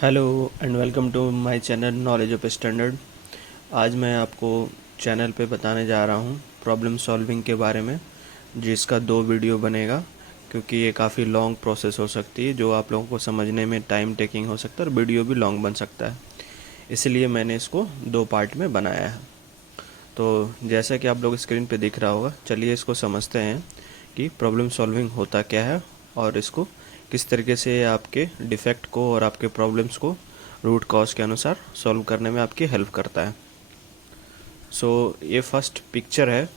Hello and welcome to my channel knowledge of standard. आज मैं आपको चैनल पे बताने जा रहा हूँ प्रॉब्लम सॉल्विंग के बारे में, जिसका 2 वीडियो बनेगा क्योंकि ये काफ़ी लॉन्ग प्रोसेस हो सकती है जो आप लोगों को समझने में टाइम टेकिंग हो सकता है और वीडियो भी लॉन्ग बन सकता है। इसलिए मैंने इसको 2 पार्ट में बनाया है। तो जैसा कि आप लोग स्क्रीन पे दिख रहा होगा, चलिए इसको समझते हैं कि प्रॉब्लम सॉल्विंग होता क्या है और इसको किस तरीके से आपके डिफेक्ट को और आपके प्रॉब्लम्स को रूट कॉज के अनुसार सॉल्व करने में आपकी हेल्प करता है। ये फर्स्ट पिक्चर है।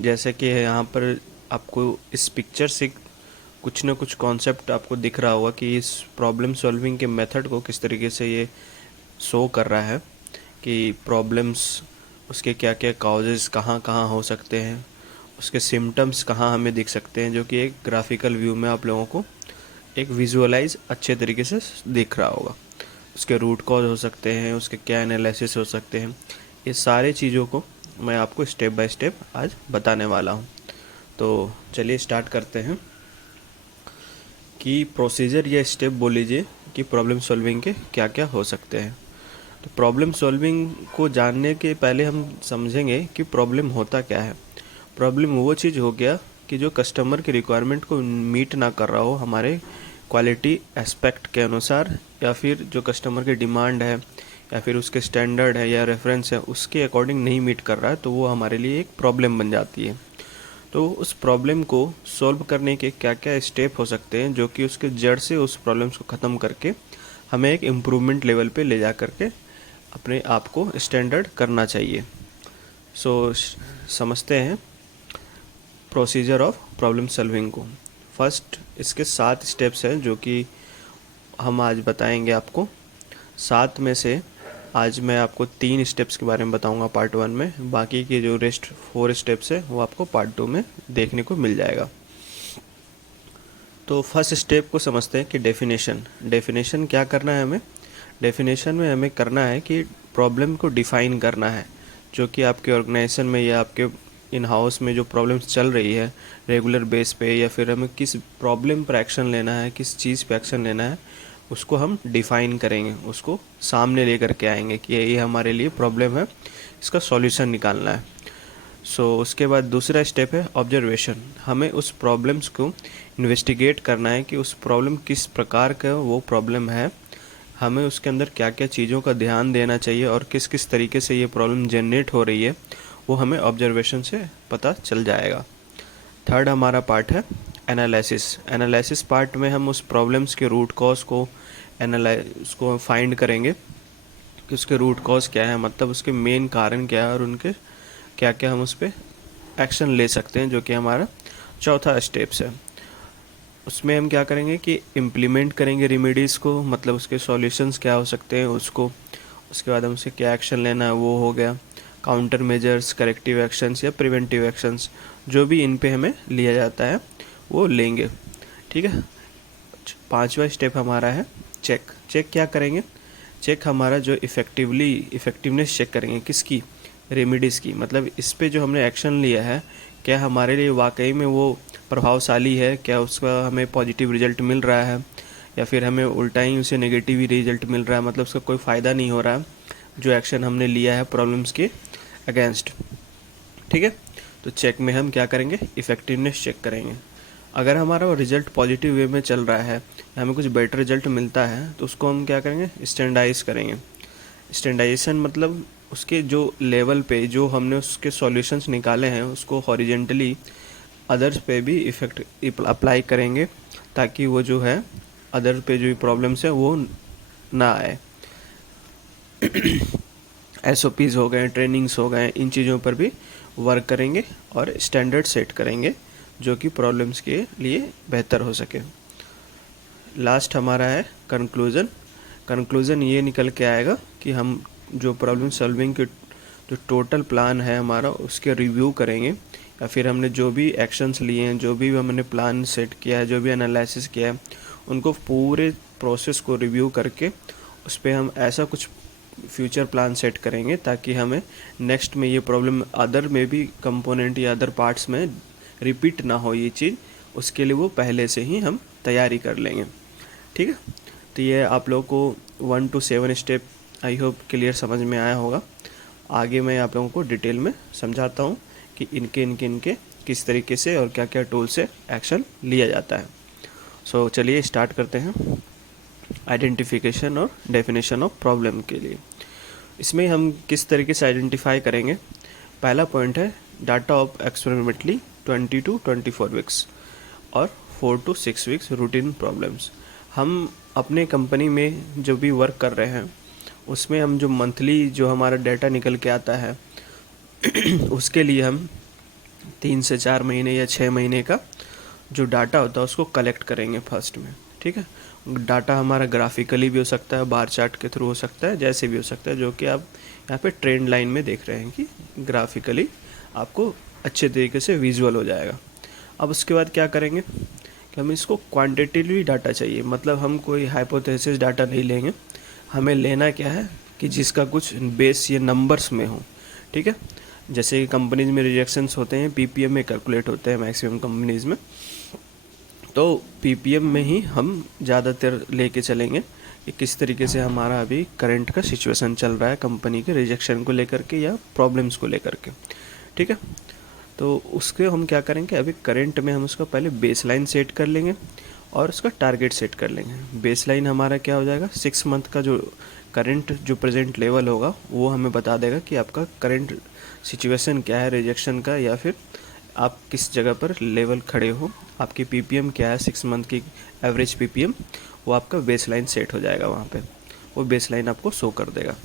जैसे कि यहाँ पर आपको इस पिक्चर से कुछ ना कुछ कॉन्सेप्ट आपको दिख रहा होगा कि इस प्रॉब्लम सॉल्विंग के मेथड को किस तरीके से ये शो कर रहा है कि प्रॉब्लम्स, उसके क्या क्या काउजेज़ कहाँ कहाँ हो सकते हैं, उसके सिम्टम्स कहाँ हमें दिख सकते हैं, जो कि एक ग्राफिकल व्यू में आप लोगों को एक विजुअलाइज अच्छे तरीके से दिख रहा होगा। उसके रूट कॉज हो सकते हैं, उसके क्या एनालिसिस हो सकते हैं, ये सारे चीज़ों को मैं आपको स्टेप बाय स्टेप आज बताने वाला हूँ। तो चलिए स्टार्ट करते हैं कि प्रोसीजर या स्टेप बोल लीजिए कि प्रॉब्लम सॉल्विंग के क्या क्या हो सकते हैं। तो प्रॉब्लम सॉल्विंग को जानने के पहले हम समझेंगे कि प्रॉब्लम होता क्या है। प्रॉब्लम वो चीज़ हो गया कि जो कस्टमर की रिक्वायरमेंट को मीट ना कर रहा हो हमारे क्वालिटी एस्पेक्ट के अनुसार, या फिर जो कस्टमर की डिमांड है या फिर उसके स्टैंडर्ड है या रेफरेंस है उसके अकॉर्डिंग नहीं मीट कर रहा है, तो वो हमारे लिए एक प्रॉब्लम बन जाती है। तो उस प्रॉब्लम को सॉल्व करने के क्या क्या स्टेप हो सकते हैं जो कि उसके जड़ से उस प्रॉब्लम्स को ख़त्म करके हमें एक इम्प्रूवमेंट लेवल पे ले जा करके अपने आप को स्टैंडर्ड करना चाहिए। समझते हैं प्रोसीजर ऑफ प्रॉब्लम सॉल्विंग को। फर्स्ट इसके 7 स्टेप्स हैं जो कि हम आज बताएंगे आपको। 7 में से आज मैं आपको 3 स्टेप्स के बारे में बताऊंगा पार्ट 1 में, बाकी के जो रेस्ट 4 स्टेप्स है वो आपको पार्ट 2 में देखने को मिल जाएगा। तो फर्स्ट स्टेप को समझते हैं कि डेफिनेशन क्या करना है हमें। डेफिनेशन में हमें करना है कि प्रॉब्लम को डिफ़ाइन करना है, जो कि आपके ऑर्गेनाइजेशन में या आपके इन हाउस में जो प्रॉब्लम्स चल रही है रेगुलर बेस पे, या फिर हमें किस प्रॉब्लम पर एक्शन लेना है, किस चीज़ पे एक्शन लेना है, उसको हम डिफ़ाइन करेंगे, उसको सामने लेकर के आएंगे कि ये हमारे लिए प्रॉब्लम है, इसका सॉल्यूशन निकालना है। उसके बाद दूसरा स्टेप है ऑब्जर्वेशन। हमें उस प्रॉब्लम्स को इन्वेस्टिगेट करना है कि उस प्रॉब्लम किस प्रकार का वो प्रॉब्लम है, हमें उसके अंदर क्या क्या चीज़ों का ध्यान देना चाहिए और किस किस तरीके से ये प्रॉब्लम जनरेट हो रही है, वो हमें ऑब्जर्वेशन से पता चल जाएगा। थर्ड हमारा पार्ट है एनालिसिस पार्ट में हम उस प्रॉब्लम्स के रूट कॉज को उसको फाइंड करेंगे कि उसके रूट कॉज क्या है, मतलब उसके मेन कारण क्या है और उनके क्या क्या हम उस पर एक्शन ले सकते हैं, जो कि हमारा चौथा स्टेप्स है। उसमें हम क्या करेंगे कि इम्प्लीमेंट करेंगे रेमेडीज़ को, मतलब उसके सॉल्यूशंस क्या हो सकते हैं उसको। उसके बाद हम उसे क्या एक्शन लेना है वो हो गया। काउंटर मेजर्स, करेक्टिव एक्शंस या प्रिवेंटिव एक्शंस, जो भी इन पे हमें लिया जाता है वो लेंगे। ठीक है। पांचवा स्टेप हमारा है चेक क्या करेंगे। चेक हमारा जो इफ़ेक्टिवनेस चेक करेंगे किसकी, रेमेडीज़ की, मतलब इस पे जो हमने एक्शन लिया है क्या हमारे लिए वाकई में वो प्रभावशाली है, क्या उसका हमें पॉजिटिव रिजल्ट मिल रहा है या फिर हमें उल्टा ही उसे नेगेटिव ही रिजल्ट मिल रहा है, मतलब उसका कोई फ़ायदा नहीं हो रहा है जो एक्शन हमने लिया है प्रॉब्लम्स के अगेंस्ट। ठीक है। तो चेक में हम क्या करेंगे, इफ़ेक्टिवनेस चेक करेंगे। अगर हमारा रिजल्ट पॉजिटिव वे में चल रहा है, हमें कुछ बेटर रिजल्ट मिलता है, तो उसको हम क्या करेंगे, स्टैंडर्डाइज करेंगे। स्टैंडर्डाइजेशन मतलब उसके जो लेवल पे जो हमने उसके सॉल्यूशंस निकाले हैं उसको हॉरिजेंटली अदर्स पे भी इफ़ेक्ट अप्लाई करेंगे, ताकि वो जो है अदर पे जो प्रॉब्लम्स है वो ना आए। एसओपीज़ हो गए, ट्रेनिंग्स हो गए, इन चीज़ों पर भी वर्क करेंगे और स्टैंडर्ड सेट करेंगे जो कि प्रॉब्लम्स के लिए बेहतर हो सके। लास्ट हमारा है कंक्लूज़न ये निकल के आएगा कि हम जो प्रॉब्लम सॉल्विंग के जो टोटल प्लान है हमारा उसके रिव्यू करेंगे, या फिर हमने जो भी एक्शंस लिए हैं, जो भी हमने प्लान सेट किया है, जो भी एनालिसिस किया है, उनको पूरे प्रोसेस को रिव्यू करके उस पर हम ऐसा कुछ फ्यूचर प्लान सेट करेंगे ताकि हमें नेक्स्ट में ये प्रॉब्लम अदर में भी कंपोनेंट या अदर पार्ट्स में रिपीट ना हो ये चीज़, उसके लिए वो पहले से ही हम तैयारी कर लेंगे। ठीक है। तो ये आप लोगों को 1 to 7 step I hope clear समझ में आया होगा। आगे मैं आप लोगों को डिटेल में समझाता हूँ कि इनके किस तरीके से और क्या क्या टूल से एक्शन लिया जाता है। सो चलिए स्टार्ट करते हैं आइडेंटिफिकेशन और डेफिनेशन ऑफ प्रॉब्लम के लिए। इसमें हम किस तरीके से आइडेंटिफाई करेंगे। पहला पॉइंट है data of experimentally 20 to 24 weeks और 4 to 6 वीक्स रूटीन प्रॉब्लम्स। हम अपने कंपनी में जो भी वर्क कर रहे हैं उसमें हम जो मंथली जो हमारा डाटा निकल के आता है उसके लिए हम 3 से 4 महीने या 6 महीने का जो डाटा होता है उसको कलेक्ट करेंगे फर्स्ट में। ठीक है, डाटा हमारा ग्राफिकली भी हो सकता है, बार चार्ट के थ्रू हो सकता है, जैसे भी हो सकता है, जो कि आप यहाँ पे ट्रेंड लाइन में देख रहे हैं कि ग्राफिकली आपको अच्छे तरीके से विजुअल हो जाएगा। अब उसके बाद क्या करेंगे कि हम इसको क्वांटिटेटिवली डाटा चाहिए, मतलब हम कोई हाइपोथेसिस डाटा नहीं लेंगे। हमें लेना क्या है कि जिसका कुछ बेस ये नंबर्स में हो। ठीक है, जैसे कि कंपनीज में रिजेक्शंस होते हैं पीपीएम में कैलकुलेट होते हैं मैक्सिमम कंपनीज में, तो पीपीएम में ही हम ज़्यादातर लेके चलेंगे कि किस तरीके से हमारा अभी करंट का सिचुएशन चल रहा है कंपनी के रिजेक्शन को लेकर के या प्रॉब्लम्स को लेकर के। ठीक है, तो उसके हम क्या करेंगे, अभी करंट में हम उसका पहले बेसलाइन सेट कर लेंगे और उसका टारगेट सेट कर लेंगे। बेसलाइन हमारा क्या हो जाएगा, 6 मंथ का जो करंट जो प्रेजेंट लेवल होगा वो हमें बता देगा कि आपका करंट सिचुएशन क्या है रिजेक्शन का, या फिर आप किस जगह पर लेवल खड़े हो, आपकी पीपीएम क्या है 6 मंथ की एवरेज पीपीएम, वो आपका बेसलाइन सेट हो जाएगा वहाँ पे, वो बेसलाइन आपको शो कर देगा।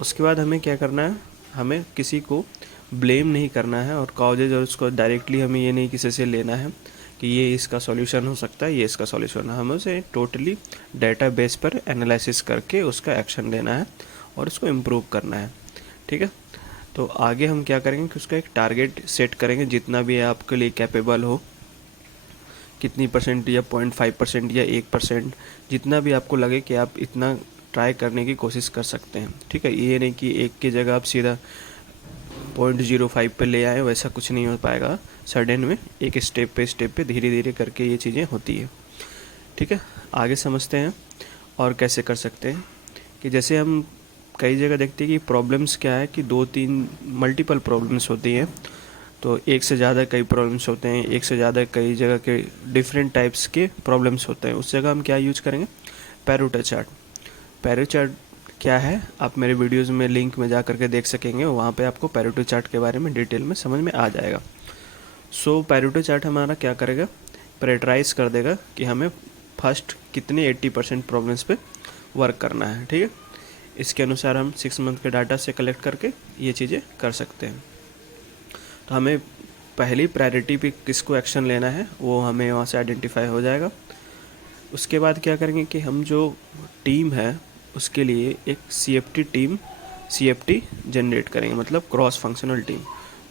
उसके बाद हमें क्या करना है, हमें किसी को ब्लेम नहीं करना है और कॉजेज और उसको डायरेक्टली हमें ये नहीं किसी से लेना है कि ये इसका सॉल्यूशन हो सकता है, ये इसका सॉल्यूशन है। हमें उसे टोटली डाटा बेस पर एनालिसिस करके उसका एक्शन लेना है और उसको इम्प्रूव करना है। ठीक है, तो आगे हम क्या करेंगे कि उसका एक टारगेट सेट करेंगे, जितना भी आपके लिए कैपेबल हो, कितनी परसेंट या 0.5% या 1%, जितना भी आपको लगे कि आप इतना ट्राई करने की कोशिश कर सकते हैं। ठीक है, ये नहीं कि एक की जगह आप सीधा 0.05 पे ले आए, वैसा कुछ नहीं हो पाएगा। सडन में एक स्टेप पे धीरे धीरे करके ये चीज़ें होती है। ठीक है, आगे समझते हैं और कैसे कर सकते हैं कि जैसे हम कई जगह देखते हैं कि प्रॉब्लम्स क्या है कि 2-3 मल्टीपल प्रॉब्लम्स होती हैं, तो एक से ज़्यादा कई प्रॉब्लम्स होते हैं, एक से ज़्यादा कई जगह के डिफरेंट टाइप्स के प्रॉब्लम्स होते हैं। उस जगह हम क्या यूज करेंगे, पैरोटा चार्ट। पैरोटा चार्ट क्या है, आप मेरे वीडियोस में लिंक में जा करके देख सकेंगे, वहाँ पे आपको पैरेटो चार्ट के बारे में डिटेल में समझ में आ जाएगा। सो पैरेटो चार्ट हमारा क्या करेगा, प्रायोरिटाइज कर देगा कि हमें फर्स्ट कितने 80% प्रॉब्लम्स पे वर्क करना है। ठीक है, इसके अनुसार हम 6 मंथ के डाटा से कलेक्ट करके ये चीज़ें कर सकते हैं। तो हमें पहली प्रायोरिटी पे किसको एक्शन लेना है वो हमें वहाँ से आइडेंटिफाई हो जाएगा। उसके बाद क्या करेंगे कि हम जो टीम है उसके लिए एक CFT जनरेट करेंगे, मतलब क्रॉस फंक्शनल टीम,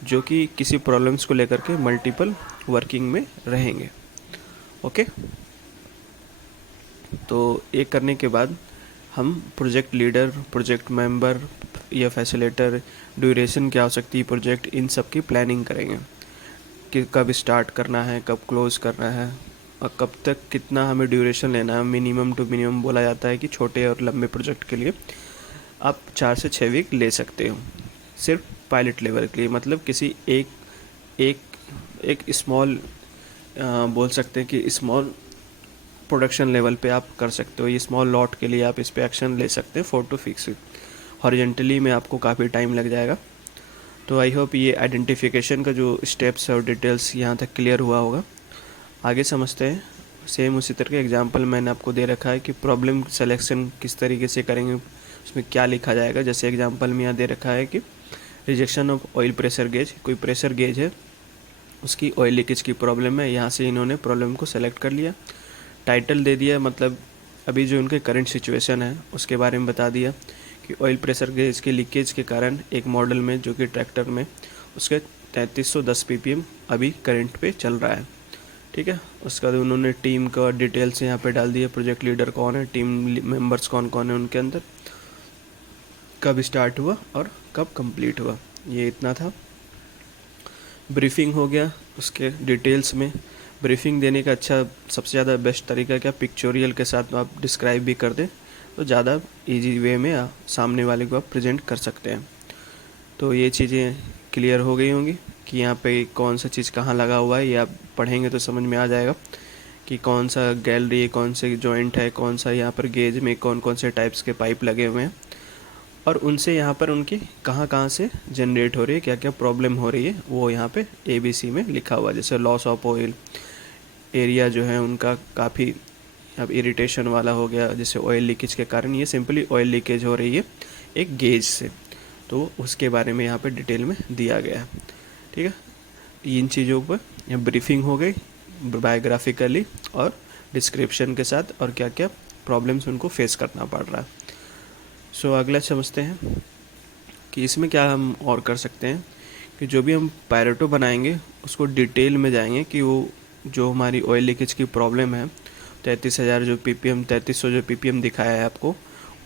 जो कि किसी प्रॉब्लम्स को लेकर के मल्टीपल वर्किंग में रहेंगे। ओके, तो ये करने के बाद हम प्रोजेक्ट लीडर, प्रोजेक्ट मेंबर या फैसिलेटर, ड्यूरेशन क्या हो सकती है प्रोजेक्ट, इन सब की प्लानिंग करेंगे कि कब स्टार्ट करना है, कब क्लोज करना है और कब तक कितना हमें ड्यूरेशन लेना है। मिनिमम टू मिनिमम बोला जाता है कि छोटे और लंबे प्रोजेक्ट के लिए आप 4 से 6 वीक ले सकते हो, सिर्फ पायलट लेवल के लिए, मतलब किसी एक स्मॉल बोल सकते हैं कि स्मॉल प्रोडक्शन लेवल पे आप कर सकते हो। ये स्मॉल लॉट के लिए आप इस पे एक्शन ले सकते हैं 4 to 6 वीक। हॉरिजेंटली में आपको काफ़ी टाइम लग जाएगा। तो आई होप ये आइडेंटिफिकेशन का जो स्टेप्स और डिटेल्स यहाँ तक क्लियर हुआ होगा। आगे समझते हैं। सेम उसी तरह के एग्जांपल मैंने आपको दे रखा है कि प्रॉब्लम सिलेक्शन किस तरीके से करेंगे, उसमें क्या लिखा जाएगा। जैसे एग्जांपल में यहाँ दे रखा है कि rejection of oil pressure gauge, कोई प्रेशर गेज है उसकी ऑयल लीकेज की प्रॉब्लम है। यहाँ से इन्होंने प्रॉब्लम को सेलेक्ट कर लिया, टाइटल दे दिया, मतलब अभी जो उनके करंट सिचुएशन है उसके बारे में बता दिया कि ऑयल प्रेशर गेज के लीकेज के कारण एक मॉडल में जो कि ट्रैक्टर में उसके 3310 ppm अभी करंट पे चल रहा है। ठीक है, उसके बाद उन्होंने टीम का डिटेल्स यहाँ पे डाल दिया, प्रोजेक्ट लीडर कौन है, टीम मेंबर्स कौन कौन है उनके अंदर, कब स्टार्ट हुआ और कब कंप्लीट हुआ। ये इतना था, ब्रीफिंग हो गया उसके डिटेल्स में। ब्रीफिंग देने का अच्छा सबसे ज़्यादा बेस्ट तरीका क्या, पिक्चोरियल के साथ आप डिस्क्राइब भी कर दें तो ज़्यादा इजी वे में आप सामने वाले को आप प्रेजेंट कर सकते हैं। तो ये चीज़ें क्लियर हो गई होंगी कि यहाँ पे कौन सा चीज़ कहाँ लगा हुआ है, ये आप पढ़ेंगे तो समझ में आ जाएगा कि कौन सा गैलरी है, कौन से जॉइंट है, कौन सा यहाँ पर गेज में कौन कौन से टाइप्स के पाइप लगे हुए हैं, और उनसे यहाँ पर उनकी कहाँ कहाँ से जनरेट हो रही है, क्या क्या प्रॉब्लम हो रही है, वो यहाँ पे ABC में लिखा हुआ है। जैसे लॉस ऑफ ऑयल एरिया जो है उनका काफ़ी अब इरिटेशन वाला हो गया, जैसे ऑयल लीकेज के कारण, ये सिंपली ऑयल लीकेज हो रही है एक गेज से, तो उसके बारे में यहाँ पे डिटेल में दिया गया है। ठीक है, इन चीज़ों पर यहाँ ब्रीफिंग हो गई बायोग्राफिकली और डिस्क्रिप्शन के साथ, और क्या क्या प्रॉब्लम्स उनको फेस करना पड़ रहा है। सो अगला समझते हैं कि इसमें क्या हम और कर सकते हैं कि जो भी हम पायरेटो बनाएंगे उसको डिटेल में जाएंगे कि वो जो हमारी ऑयल लीकेज की प्रॉब्लम है 33,000 जो PPM 3300 जो PPM दिखाया है आपको,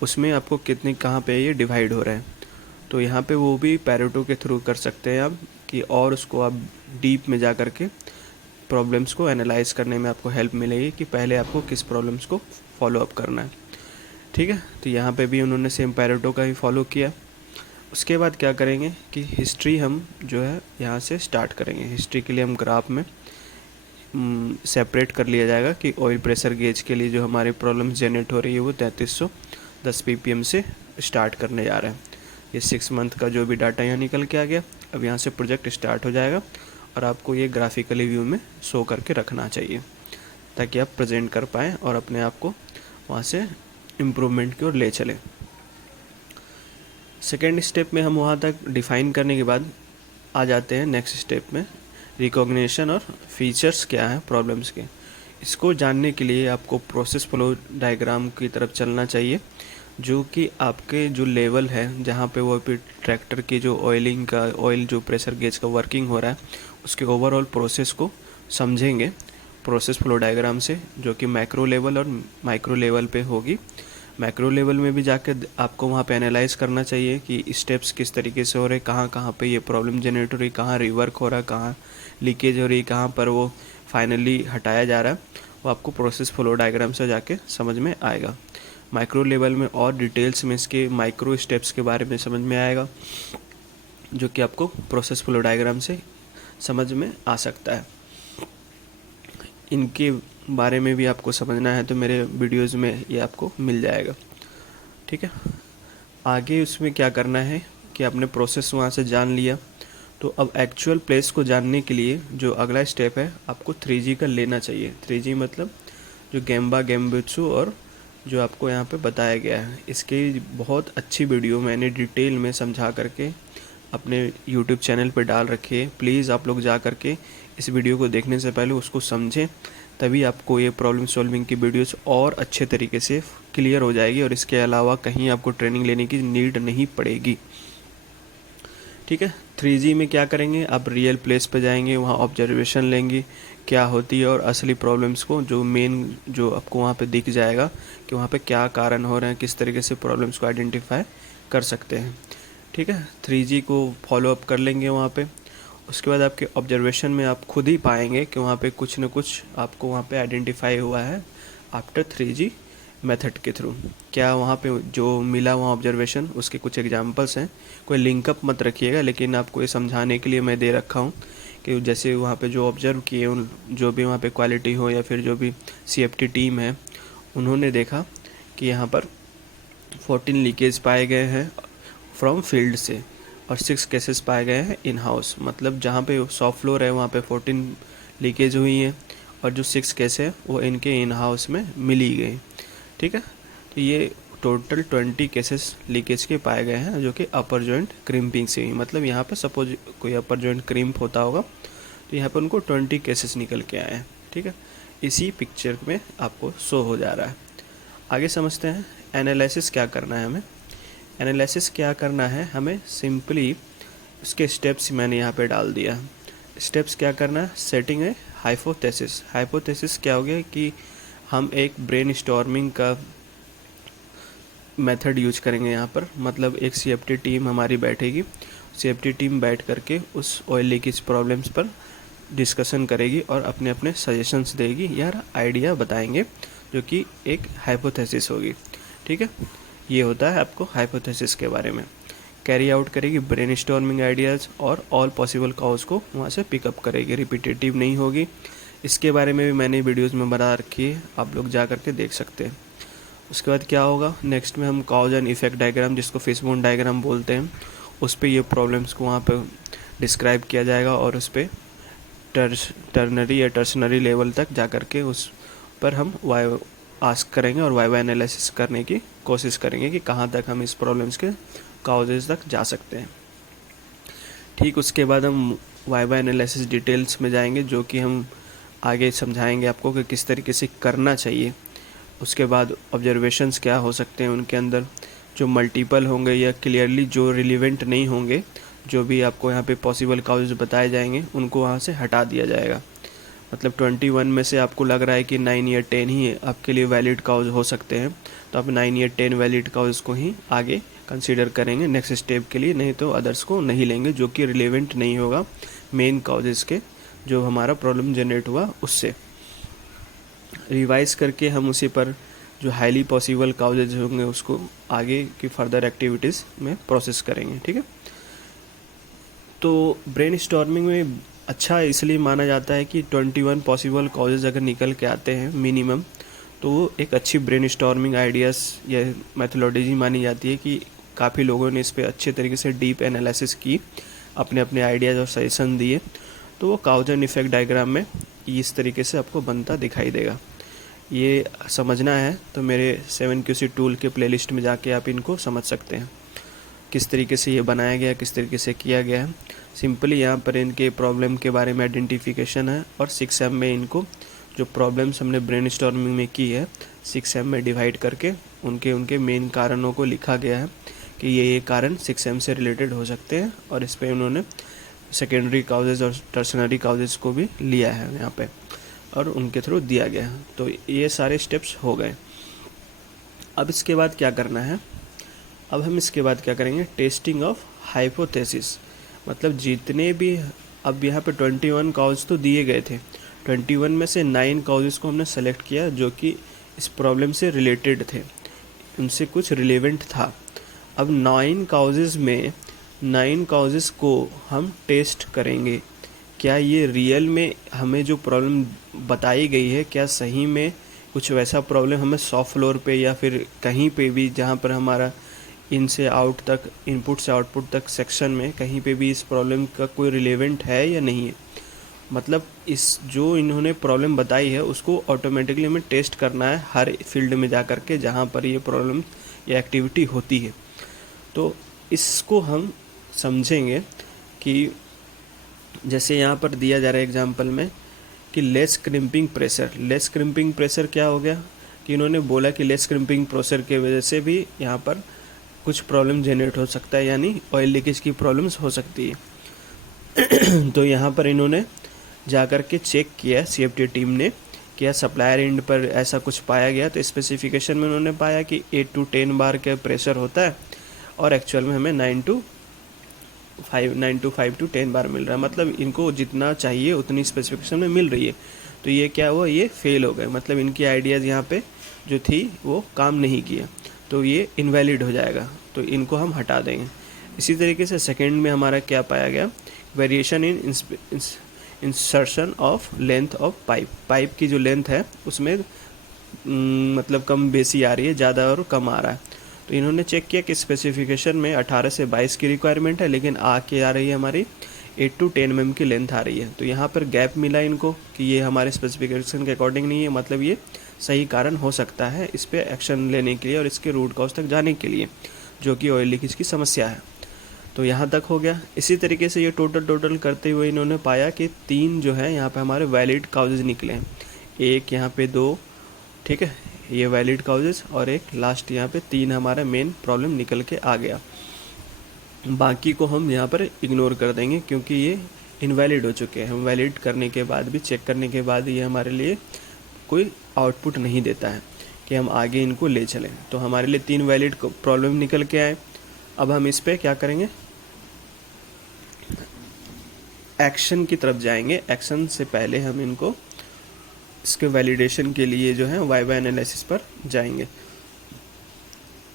उसमें आपको कितनी कहाँ पे ये डिवाइड हो रहा है, तो यहाँ पे वो भी पैरेटो के थ्रू कर सकते हैं आप कि, और उसको आप डीप में जा कर के प्रॉब्लम्स को एनालाइज करने में आपको हेल्प मिलेगी कि पहले आपको किस प्रॉब्लम्स को फॉलो अप करना है। ठीक है, तो यहाँ पे भी उन्होंने सेम पैरेटो का ही फॉलो किया। उसके बाद क्या करेंगे कि हिस्ट्री हम जो है यहाँ से स्टार्ट करेंगे। हिस्ट्री के लिए हम ग्राफ में सेपरेट कर लिया जाएगा कि ऑयल प्रेशर गेज के लिए जो हमारी प्रॉब्लम्स जनरेट हो रही है वो 3310 PPM से स्टार्ट करने जा रहे हैं। ये 6 मंथ का जो भी डाटा यहाँ निकल के आ गया, अब यहाँ से प्रोजेक्ट स्टार्ट हो जाएगा और आपको ये ग्राफिकली व्यू में शो करके रखना चाहिए ताकि आप प्रेजेंट कर पाएँ और अपने आप को वहाँ से इम्प्रूवमेंट की ओर ले चलें। सेकेंड स्टेप में हम वहाँ तक डिफ़ाइन करने के बाद आ जाते हैं नेक्स्ट स्टेप में, रिकॉग्निशन और फीचर्स क्या हैं प्रॉब्लम्स के। इसको जानने के लिए आपको प्रोसेस फ्लो डायग्राम की तरफ चलना चाहिए, जो कि आपके जो लेवल है जहाँ पे वो ट्रैक्टर की जो ऑयलिंग का ऑयल जो प्रेशर गेज का वर्किंग हो रहा है उसके ओवरऑल प्रोसेस को समझेंगे प्रोसेस फ्लो डायग्राम से, जो कि मैक्रो लेवल और माइक्रो लेवल पे होगी। मैक्रो लेवल में भी जाकर आपको वहाँ पे एनालाइज करना चाहिए कि स्टेप्स किस तरीके से हो रहे, कहाँ कहाँ पे ये प्रॉब्लम जनरेट हो रही, कहाँ रिवर्क हो रहा है, कहाँ लीकेज हो रही, कहाँ पर वो फाइनली हटाया जा रहा है, वो आपको प्रोसेस फ्लो डायग्राम से जाके समझ में आएगा। माइक्रो लेवल में और डिटेल्स में इसके माइक्रो स्टेप्स के बारे में समझ में आएगा, जो कि आपको प्रोसेस फ्लो डायग्राम से समझ में आ सकता है। इनके बारे में भी आपको समझना है तो मेरे वीडियोस में ये आपको मिल जाएगा। ठीक है, आगे उसमें क्या करना है कि आपने प्रोसेस वहाँ से जान लिया, तो अब एक्चुअल प्लेस को जानने के लिए जो अगला स्टेप है आपको 3G का लेना चाहिए। 3G मतलब जो गेम्बा गेम्बुत्सु और जो आपको यहाँ पे बताया गया है, इसकी बहुत अच्छी वीडियो मैंने डिटेल में समझा करके अपने YouTube चैनल पर डाल रखी है। प्लीज़ आप लोग जा करके इस वीडियो को देखने से पहले उसको समझें, तभी आपको ये प्रॉब्लम सॉल्विंग की वीडियोस और अच्छे तरीके से क्लियर हो जाएगी और इसके अलावा कहीं आपको ट्रेनिंग लेने की नीड नहीं पड़ेगी। ठीक है, 3G में क्या करेंगे, आप रियल प्लेस पे जाएंगे, वहाँ ऑब्जर्वेशन लेंगे क्या होती है और असली प्रॉब्लम्स को जो मेन जो आपको वहाँ पे दिख जाएगा कि वहाँ पे क्या कारण हो रहे हैं, किस तरीके से प्रॉब्लम्स को आइडेंटिफाई कर सकते हैं। ठीक है, 3G को फॉलो अप कर लेंगे वहाँ पे। उसके बाद आपके ऑब्जर्वेशन में आप खुद ही पाएंगे कि वहाँ पे कुछ न कुछ आपको वहाँ पे आइडेंटिफाई हुआ है आफ्टर 3G मेथड के थ्रू। क्या वहाँ पे जो मिला वहाँ ऑब्जर्वेशन उसके कुछ एग्जांपल्स हैं, कोई लिंकअप मत रखिएगा, लेकिन आपको ये समझाने के लिए मैं दे रखा हूँ कि जैसे वहाँ पे जो ऑब्जर्व किए उन जो भी वहाँ पे क्वालिटी हो या फिर जो भी CFT टीम है उन्होंने देखा कि यहाँ पर 14 लीकेज पाए गए हैं फ्रॉम फील्ड से और 6 केसेस पाए गए हैं इन हाउस, मतलब जहाँ पे सॉफ्ट फ्लोर है वहाँ पे 14 लीकेज हुई हैं और जो 6 केस है वो इनके इन हाउस में मिली गई। ठीक है, तो ये टोटल 20 केसेस लीकेज के पाए गए हैं जो कि अपर जॉइंट क्रिम्पिंग से हुई। मतलब यहाँ पे सपोज कोई अपर जॉइंट क्रिम्प होता होगा तो यहाँ पे उनको 20 केसेस निकल के आए हैं। ठीक है, इसी पिक्चर में आपको शो हो जा रहा है। आगे समझते हैं एनालिसिस क्या करना है हमें। एनालिसिस क्या करना है हमें, सिंपली उसके स्टेप्स मैंने यहाँ पे डाल दिया। स्टेप्स क्या करना है, सेटिंग है हाइपोथेसिस। हाइपोथेसिस क्या हो गया कि हम एक ब्रेनस्टॉर्मिंग का मेथड यूज करेंगे यहाँ पर, मतलब एक CFT टीम हमारी बैठेगी, CFT टीम बैठ करके उस ऑयल लीकेज प्रॉब्लम्स पर डिस्कशन करेगी और अपने अपने सजेशंस देगी या आइडिया बताएंगे, जो कि एक हाइपोथेसिस होगी। ठीक है, ये होता है आपको हाइपोथेसिस के बारे में। कैरी आउट करेगी ब्रेनस्टॉर्मिंग आइडियाज़ और ऑल पॉसिबल कॉज को वहाँ से पिकअप करेगी, रिपीटेटिव नहीं होगी। इसके बारे में भी मैंने वीडियोज़ में बना रखी है, आप लोग जा करके देख सकते हैं। उसके बाद क्या होगा, नेक्स्ट में हम कॉज एंड इफेक्ट डायग्राम, जिसको फिशबोन डायग्राम बोलते हैं, उस पर ये प्रॉब्लम्स को वहाँ पे डिस्क्राइब किया जाएगा और उस पर टर्नरी या टर्सनरी लेवल तक जा कर के उस पर हम वाई आस्क करेंगे और वाई एनालिसिस करने की कोशिश करेंगे कि कहाँ तक हम इस प्रॉब्लम्स के काउजेज तक जा सकते हैं। ठीक, उसके बाद हम वाई एनालिसिस डिटेल्स में जाएंगे, जो कि हम आगे समझाएंगे आपको कि किस तरीके से करना चाहिए। उसके बाद ऑब्जर्वेशंस क्या हो सकते हैं उनके अंदर, जो मल्टीपल होंगे या क्लियरली जो रिलेवेंट नहीं होंगे, जो भी आपको यहाँ पे पॉसिबल काउजेज बताए जाएंगे उनको वहाँ से हटा दिया जाएगा। मतलब 21 में से आपको लग रहा है कि 9 या 10 ही आपके लिए वैलिड काउज हो सकते हैं, तो आप 9 या 10 वैलिड काउज को ही आगे कंसीडर करेंगे नेक्स्ट स्टेप के लिए, नहीं तो अदर्स को नहीं लेंगे जो कि रिलेवेंट नहीं होगा मेन काउजेस के, जो हमारा प्रॉब्लम जनरेट हुआ उससे। रिवाइज करके हम उसी पर जो हाईली पॉसिबल काउजेज होंगे उसको आगे की फर्दर एक्टिविटीज़ में प्रोसेस करेंगे। ठीक है, तो ब्रेन स्टॉर्मिंग में अच्छा इसलिए माना जाता है कि 21 पॉसिबल कॉजेज अगर निकल के आते हैं मिनिमम, तो वो एक अच्छी ब्रेन स्टॉर्मिंग आइडियाज़ या मेथोडोलॉजी मानी जाती है कि काफ़ी लोगों ने इस पर अच्छे तरीके से डीप एनालिसिस की, अपने अपने आइडियाज़ और सजेशन दिए, तो वो काउज एंड इफेक्ट डायग्राम में इस तरीके से आपको बनता दिखाई देगा। ये समझना है तो मेरे 7QC टूल के प्लेलिस्ट में जाके आप इनको समझ सकते हैं, किस तरीके से ये बनाया गया, किस तरीके से किया गया है। सिंपली यहाँ पर इनके प्रॉब्लम के बारे में आइडेंटिफिकेशन है और 6M में इनको जो प्रॉब्लम्स हमने ब्रेनस्टॉर्मिंग में की है 6M में डिवाइड करके उनके मेन कारणों को लिखा गया है कि ये कारण 6M से रिलेटेड हो सकते हैं, और इस पर उन्होंने सेकेंडरी काउजेज और टर्सनरी काउजेज को भी लिया है यहाँ पे और उनके थ्रू दिया गया है। तो ये सारे स्टेप्स हो गए। अब इसके बाद क्या करना है, अब हम इसके बाद क्या करेंगे, टेस्टिंग ऑफ हाइपोथेसिस। मतलब जितने भी अब यहाँ पे 21 काउज तो दिए गए थे, 21 में से 9 काउजेस को हमने सेलेक्ट किया जो कि इस प्रॉब्लम से रिलेटेड थे, उनसे कुछ रिलेवेंट था। अब 9 काउजेस में 9 काउजेस को हम टेस्ट करेंगे, क्या ये रियल में हमें जो प्रॉब्लम बताई गई है, क्या सही में कुछ वैसा प्रॉब्लम हमें सॉफ्ट फ्लोर पे या फिर कहीं पे भी जहाँ पर हमारा इन से आउट तक, इनपुट से आउटपुट तक सेक्शन में कहीं पे भी इस प्रॉब्लम का कोई रिलेवेंट है या नहीं है। मतलब इस जो इन्होंने प्रॉब्लम बताई है उसको ऑटोमेटिकली हमें टेस्ट करना है हर फील्ड में जा कर के जहाँ पर ये प्रॉब्लम या एक्टिविटी होती है। तो इसको हम समझेंगे कि जैसे यहाँ पर दिया जा रहा है एग्जाम्पल में कि less crimping pressure. Less crimping pressure क्या हो गया कि इन्होंने बोला कि लेस क्रिम्पिंग प्रेशर की वजह से भी यहाँ पर कुछ प्रॉब्लम जनरेट हो सकता है, यानी ऑयल लीकेज की प्रॉब्लम्स हो सकती है। तो यहाँ पर इन्होंने जाकर के चेक किया, CFD टीम ने किया, सप्लायर एंड पर ऐसा कुछ पाया गया। तो स्पेसिफिकेशन में उन्होंने पाया कि 8 to 10 बार का प्रेशर होता है और एक्चुअल में हमें 9 to 5 to 10 बार मिल रहा है। मतलब इनको जितना चाहिए उतनी स्पेसिफिकेशन में मिल रही है। तो ये क्या हुआ, ये फेल हो गए, मतलब इनकी आइडियाज़ यहाँ पे जो थी वो काम नहीं किया, तो ये इनवैलिड हो जाएगा, तो इनको हम हटा देंगे। इसी तरीके से सेकेंड में हमारा क्या पाया गया, variation in insertion of length of pipe. Pipe की जो लेंथ है उसमें मतलब कम बेसी आ रही है, ज़्यादा और कम आ रहा है। तो इन्होंने चेक किया कि स्पेसिफिकेशन में 18 से 22 की रिक्वायरमेंट है, लेकिन आ रही है हमारी 8 to 10 mm की लेंथ आ रही है। तो यहाँ पर गैप मिला इनको कि ये हमारे स्पेसिफिकेशन के अकॉर्डिंग नहीं है, मतलब ये सही कारण हो सकता है इस पर एक्शन लेने के लिए और इसके रूट कॉज तक जाने के लिए, जो कि ऑयल लीकेज की समस्या है। तो यहाँ तक हो गया। इसी तरीके से ये टोटल करते हुए इन्होंने पाया कि 3 जो है यहाँ पे हमारे वैलिड काउजेज निकले हैं, एक यहाँ पे 2, ठीक है, ये वैलिड काउजेज, और एक लास्ट यहाँ पे 3 हमारा मेन प्रॉब्लम निकल के आ गया। बाकी को हम यहाँ पर इग्नोर कर देंगे क्योंकि ये इनवैलिड हो चुके हैं। हम वैलिड करने के बाद भी, चेक करने के बाद ये हमारे लिए कोई आउटपुट नहीं देता है कि हम आगे इनको ले चलें। तो हमारे लिए 3 वैलिड प्रॉब्लम निकल के आए। अब हम इस पर क्या करेंगे, एक्शन की तरफ जाएंगे। एक्शन से पहले हम इनको इसके वैलिडेशन के लिए जो है वाई वाई एनालिसिस पर जाएंगे।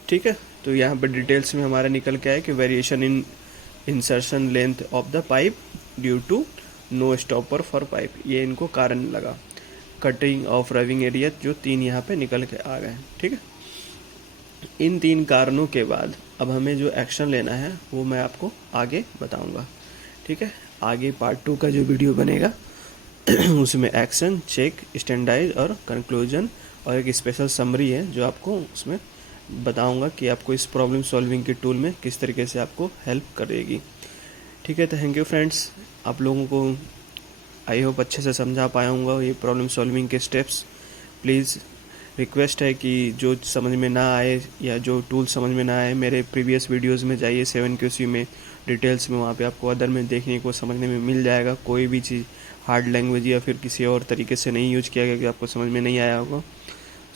ठीक है, तो यहाँ पर डिटेल्स में हमारा निकल के आया कि variation in insertion length of the pipe due to no stopper for pipe, ये इनको कारण लगा। कटिंग ऑफ रविंग एरिया, जो 3 यहाँ पे निकल के आ गए। ठीक है, इन 3 कारणों के बाद अब हमें जो एक्शन लेना है वो मैं आपको आगे बताऊंगा। ठीक है, आगे पार्ट 2 का जो वीडियो बनेगा उसमें एक्शन, चेक, स्टैंडर्डाइज और कंक्लूजन और एक स्पेशल समरी है जो आपको उसमें बताऊंगा कि आपको इस प्रॉब्लम सॉल्विंग के टूल में किस तरीके से आपको हेल्प करेगी। ठीक है, थैंक यू फ्रेंड्स, आप लोगों को आई होप अच्छे से समझा पाया हूँ ये प्रॉब्लम सॉल्विंग के स्टेप्स। प्लीज़ रिक्वेस्ट है कि जो समझ में ना आए या जो टूल समझ में ना आए, मेरे प्रीवियस वीडियोस में जाइए 7QC में डिटेल्स में, वहाँ पे आपको अदर में देखने को समझने में मिल जाएगा। कोई भी चीज़ हार्ड लैंग्वेज या फिर किसी और तरीके से नहीं यूज किया गया कि आपको समझ में नहीं आया होगा।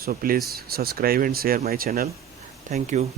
So please subscribe and share my channel. Thank you.